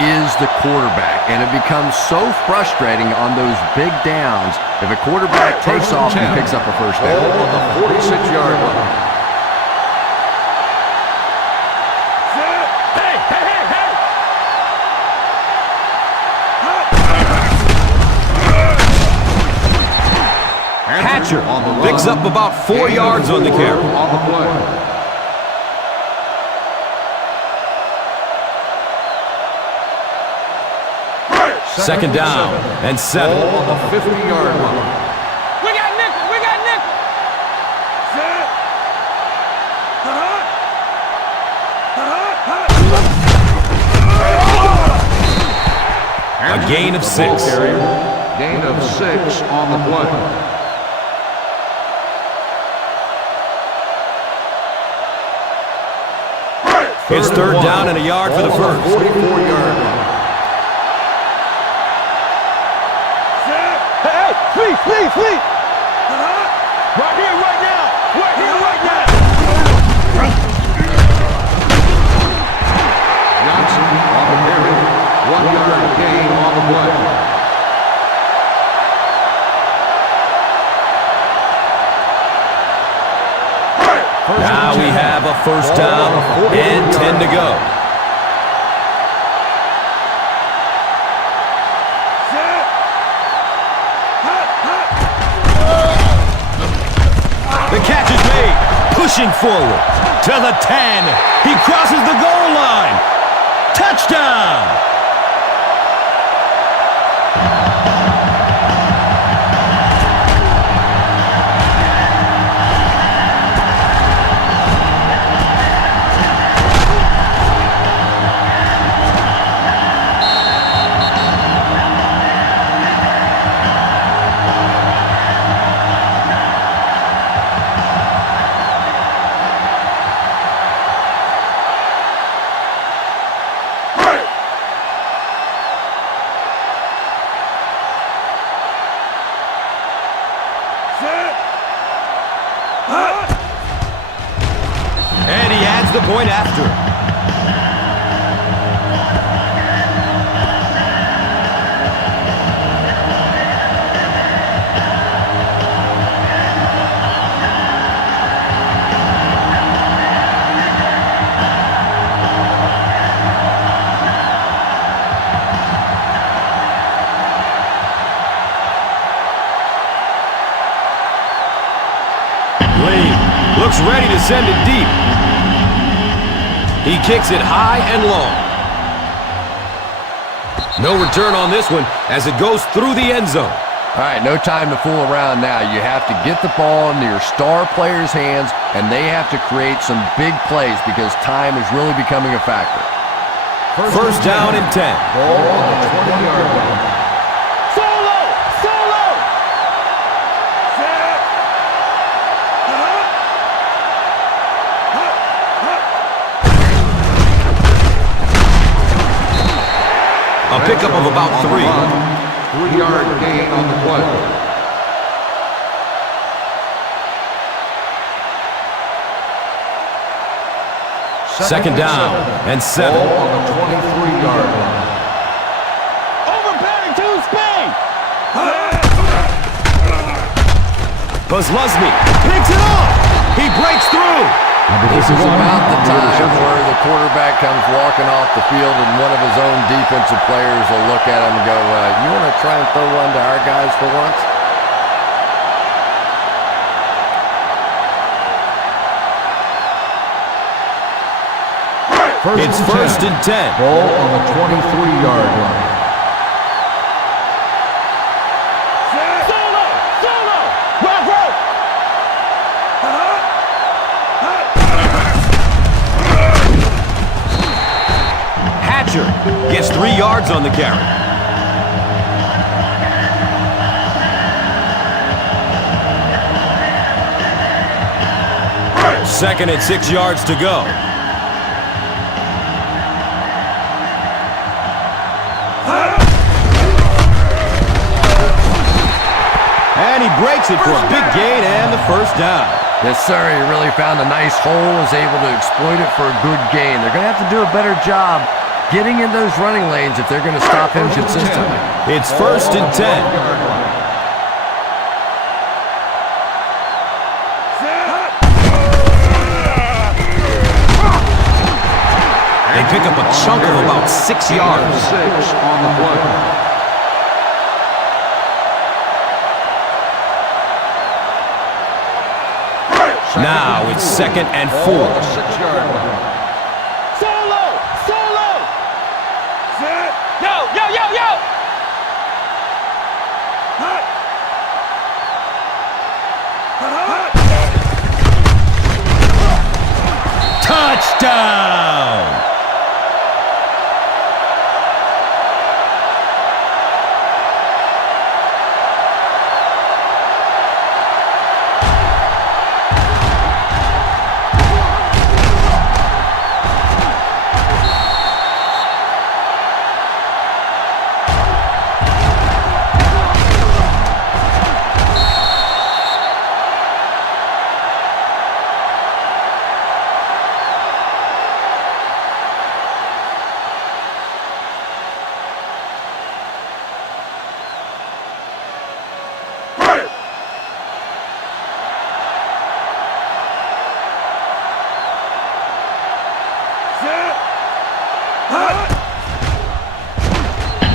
is the quarterback. And it becomes so frustrating on those big downs if a quarterback takes off and picks up a first down. Ball on the 46-yard line. Hatcher picks up about 4 yards on the carry. On the play. Second down and 7. Ball on the 50-yard line. We got nickel! A gain of 6. Gain of 6 on the play. It's 3rd down and a yard for the first. 44-yard line. Please! Right here, right now! Johnson on the carry. 1-yard gain on the play. Now we have a first down and 10 to go. The catch is made, pushing forward to the 10. He crosses the goal line. Touchdown! And he adds the point after. Lee looks ready to send it deep. He kicks it high and long. No return on this one as it goes through the end zone. All right, no time to fool around now. You have to get the ball into your star players' hands, and they have to create some big plays because time is really becoming a factor. First down and 10. Ball on the 20-yard line. Solo! Solo! Set! A pickup of about 3. 3-yard gain on the play. Second down and 7. Ball on the 23-yard line. Overbearing to Spain! Buzluzny picks it off. He breaks through. This is about the time where the quarterback comes walking off the field and one of his own defensive players will look at him and go, you want to try and throw one to our guys for once? It's first and 10. Ball on the 23-yard line. Solo! Solo! Rock, rock! Hatcher gets 3 yards on the carry. Second and 6 yards to go. And he breaks it for a big gain and the first down. Yes, sir. He really found a nice hole, was able to exploit it for a good gain. They're going to have to do a better job getting in those running lanes if they're going to stop him consistently. It's first and 10. They pick up a chunk of about 6 yards. 6 on the play. Now it's second and 4. Ball on the 6-yard line. Solo! Solo! Set! Yo, yo, yo, yo! Touchdown!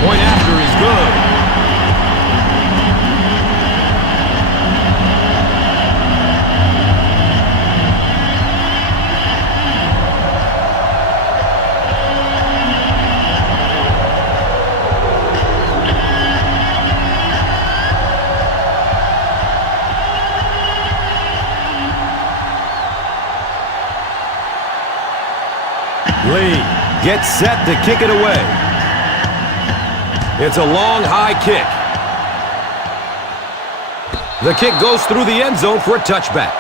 Point after is good. Lee gets set to kick it away. It's a long, high kick. The kick goes through the end zone for a touchback.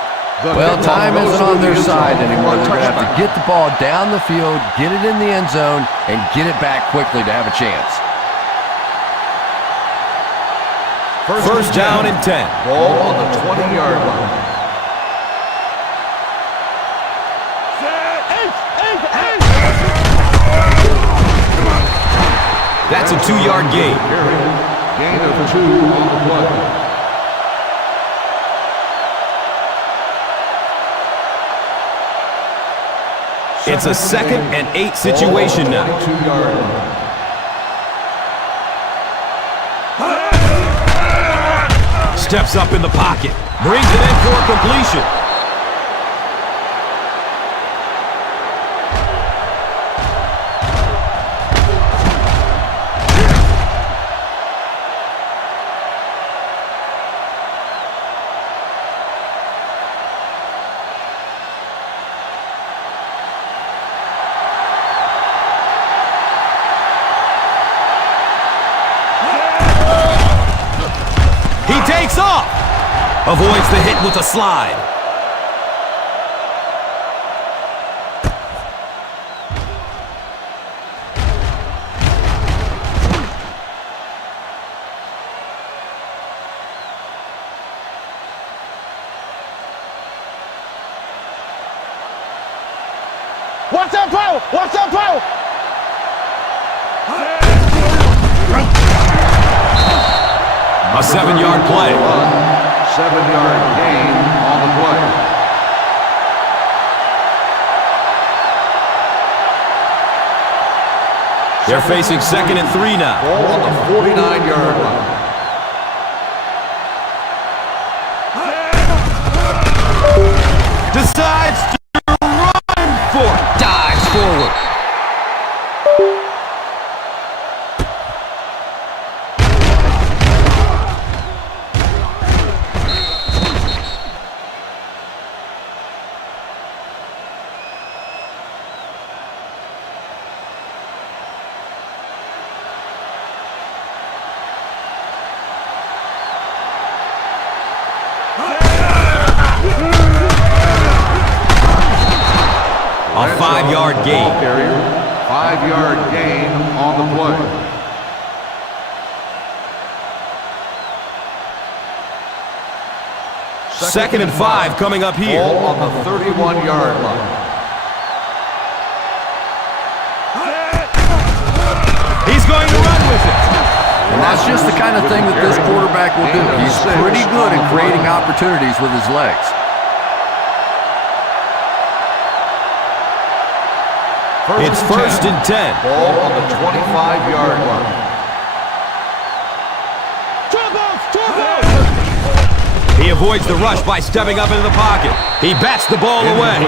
Well, time isn't on their side anymore. They're going to have to get the ball down the field, get it in the end zone, and get it back quickly to have a chance. First down and 10. Ball on the 20-yard line. That's a 2-yard gain. Gain of 2 on the play. It's a 2nd and 8 situation now. 22-yard line. Steps up in the pocket. Brings it in for a completion. takes off. Avoids the hit with a slide. Watch that power! Watch that power! A 7-yard play. 7-yard gain on the play. They're facing 2nd and 3 now. Ball on the 49-yard line. Decides to run for it. Dives forward. A 5-yard gain. 5-yard gain on the play. Second and 5 coming up here. Ball on the 31-yard line. He's going to run with it. And that's just the kind of thing that this quarterback will do. He's pretty good at creating opportunities with his legs. It's 1st and 10. Ball on the 25-yard line. He avoids the rush by stepping up into the pocket. He bats the ball away.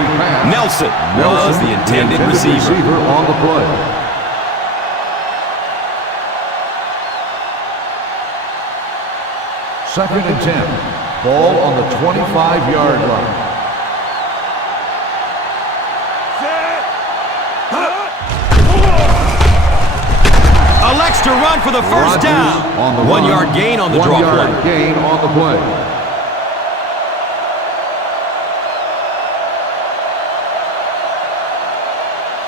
Nelson was the intended receiver. On the play. Second and 10. Ball on the 25-yard line. Elects to run for the first down. 1-yard gain on the draw play. 1-yard gain on the play.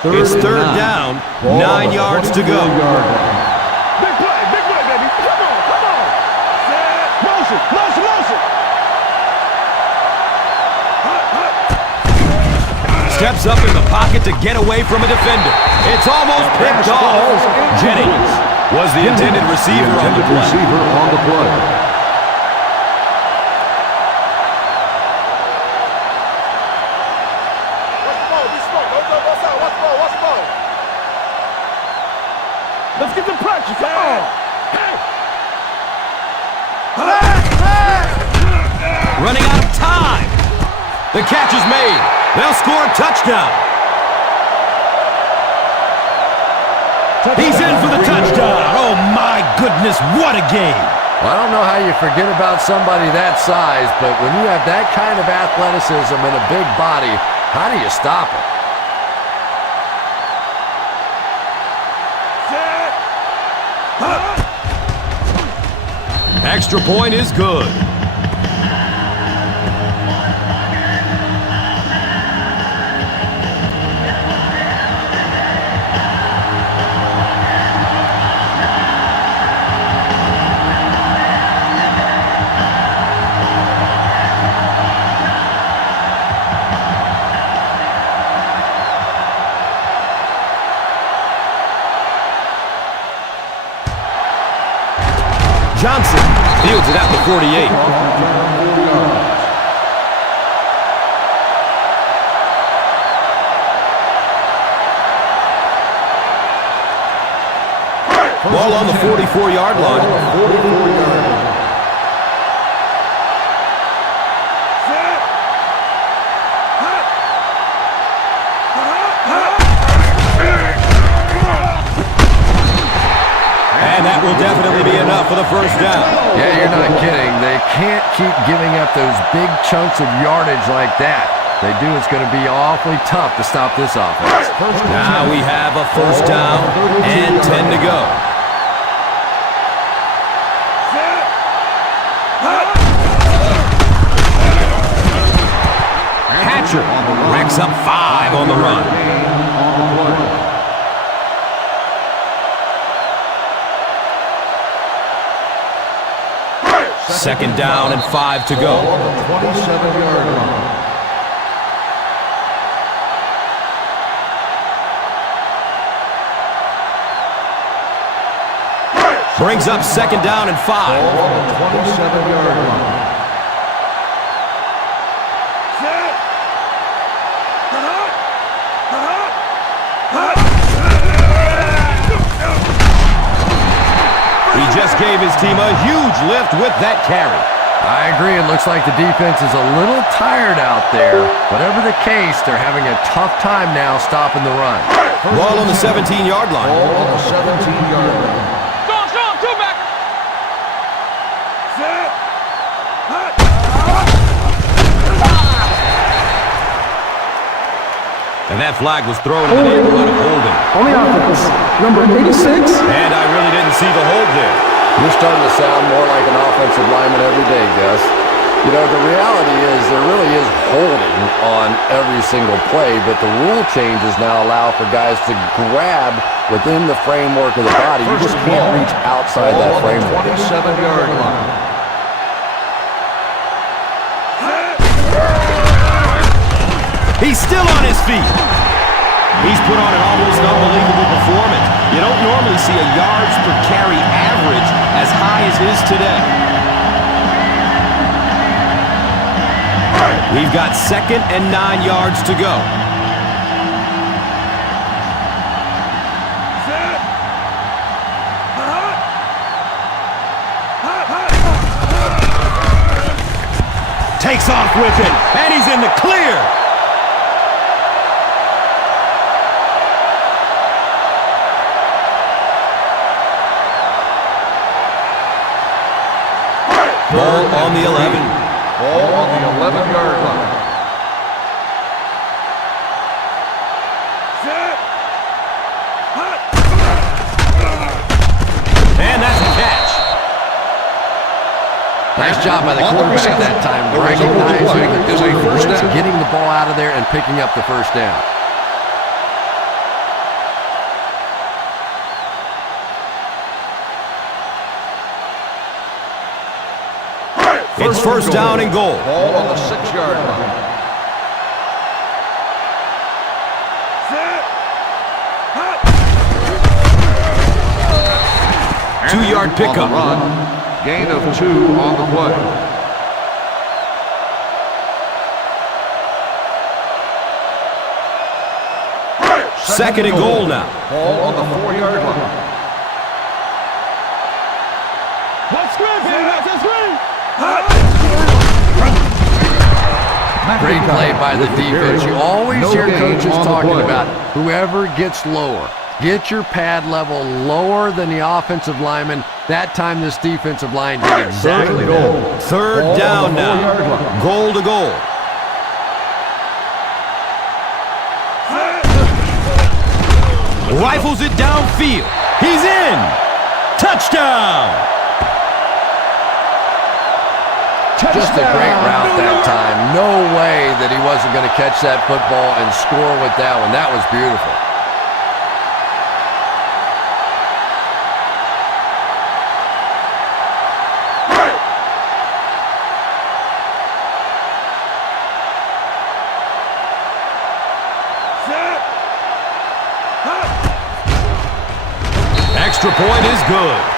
It's 3rd down, 9 yards to go. Big play, baby. Come on. Motion. Steps up in the pocket to get away from a defender. It's almost picked off. Jennings was the intended receiver on the play. Let's get the pressure. Come on. Running out of time. The catch is made. They'll score a touchdown. He's in for the touchdown. Oh, my goodness, what a game. Well, I don't know how you forget about somebody that size, but when you have that kind of athleticism and a big body, how do you stop it? Extra point is good. Johnson fields it at the 48. Ball on the 44-yard line. And that will definitely be enough for the first down. Yeah, you're not kidding. They can't keep giving up those big chunks of yardage like that. They do, it's going to be awfully tough to stop this offense. Now we have a first down and 10 to go. Picks up 5 on the run. Second down and 5 to go. 27-yard line. Brings up second down and 5. 27-yard line. He just gave his team a huge lift with that carry. I agree. It looks like the defense is a little tired out there. Whatever the case, they're having a tough time now stopping the run. Ball on the 17-yard line. Ball on the 17-yard line. And that flag was thrown in the neighborhood of holding. On the offense, number 86. And I really didn't see the hold there. You're starting to sound more like an offensive lineman every day, Gus. You know, the reality is there really is holding on every single play, but the rule changes now allow for guys to grab within the framework of the body. You just can't reach outside that framework. 27-yard line. He's still on his feet. He's put on an almost unbelievable performance. You don't normally see a yards per carry average as high as his today. We've got 2nd and 9 yards to go. Takes off with it, and he's in the clear. Ball on the 11. Ball on the 11-yard line. And that's a catch. Nice job by the quarterback that time, recognizing the first down, getting the ball out of there and picking up the first down. It's first down and goal. Ball on the 6-yard line. 2-yard pickup. On the run, gain of 2 on the play. Second and goal now. Ball on the 4-yard line. Let's screen, baby. Let's screen. Great play by the defense. You always hear coaches talking about whoever gets lower. Get your pad level lower than the offensive lineman. That time this defensive line did exactly that. Third down now. Goal to goal. Rifles it downfield. He's in. Touchdown. Just a great route that time. No way that he wasn't going to catch that football and score with that one. That was beautiful. Extra point is good.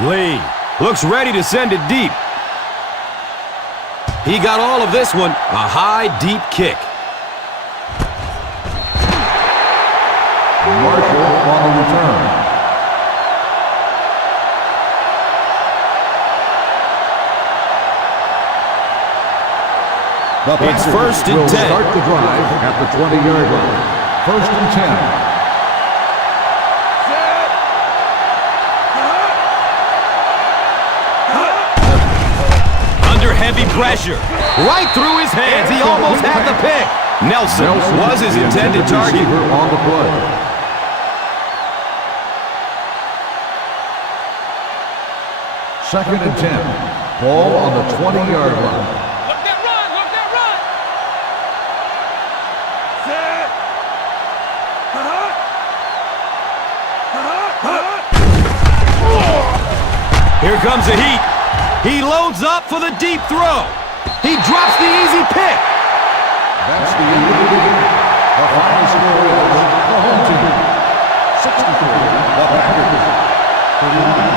Lee looks ready to send it deep. He got all of this one, a high, deep kick. Marshall on the return. It's first and 10. Start the drive at the 20-yard line. First and 10. heavy pressure. Right through his hands. He almost had the pick. Nelson was his intended target. On the play. Second and 10. Ball on the 20-yard line. Look that run! Look that run! Set! Here comes the heat. He loads up for the deep throw. He drops the easy pick. That's the end of the game. The final score is the home team 64, the Packers 39.